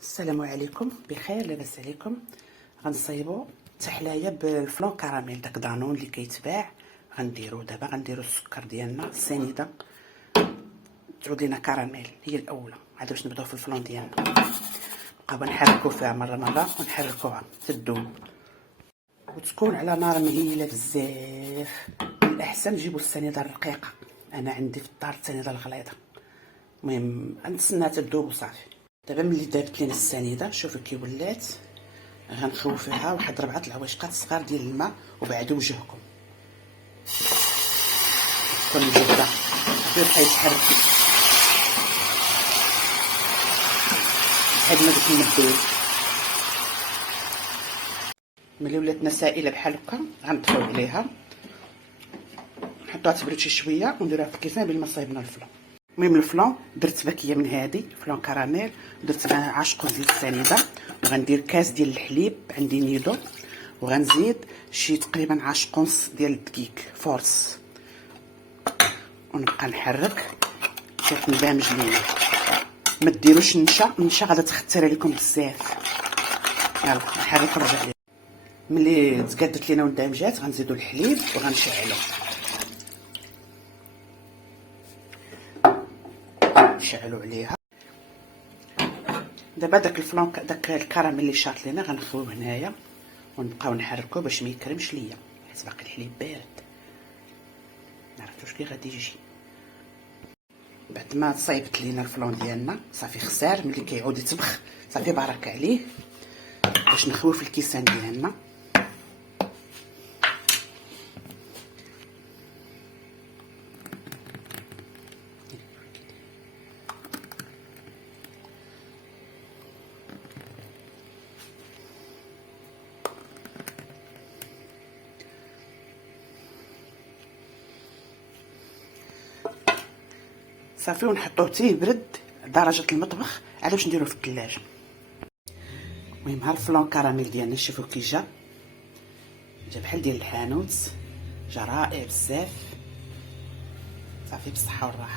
السلام عليكم، بخير لاباس عليكم. غنصايبوا تحلايه بالفلون كراميل، داك دانون اللي كيتباع. غنديرو دابا السكر ديالنا، السنيده تعود لينا كراميل هي الاولى. عاد باش نبداو في الفلون ديالنا، نبقاو نحركو فيها مره ونحركوها تدوب وتكون على نار مهيله بزاف. الاحسن نجيبو السنيده الرقيقه، انا عندي في الدار السنيده الغليظه. المهم غنتسناها تدوب وصافي. دابا ملي دابت لينا السنيده شوفوا كي ولات، غنخوي فيها واحد 4 العواشقات صغار ديال الماء وبعدوا وجهكم. تكون مجبده بحال يتحرك لحد ما ديك المدوب. ملي ولاتنا سائله بحال هكا غنطفيو عليها، نحطوها تبرد شي شويه ونديروها في الكيسان بين ما صايبنا الفلون. المهم الفلون درت باكيه من هادي فلون كراميل، درت معاه عشق ديال السنيده، وغندير كاس ديال الحليب عندي نيدو، وغنزيد شي تقريبا عشق ونص ديال الدقيق فورس، ونبقى نحرك حتى تندمج لينا. ما ديروش النشا غادا تختار عليكم بزاف. يلا نحرك ونرجع ليه. ملي تقادت لينا واندمجات غنزيدو الحليب وغنشعلو. نشعلو عليها. دابا داك الفلون داك الكراميل اللي شاط لينا غنخويوه هنايا ونبقاو نحركوه باش ما يكرمش ليا، حيت باقي الحليب بارد. معرفتوش كي غادي يجي. بعد ما صايبت لينا الفلون ديالنا صافي خسار، ملي كيعود يطبخ صافي بارك عليه باش نخويو في الكيسان ديالنا. صافي ونحطوه حتى يبرد درجه المطبخ عاد باش نديروه في الثلاجه. المهم ها الفلون كراميل ديالنا شوفوا كي جا بحال ديال الحانوت، جا رائع بزاف. صافي بالصحه والراحه.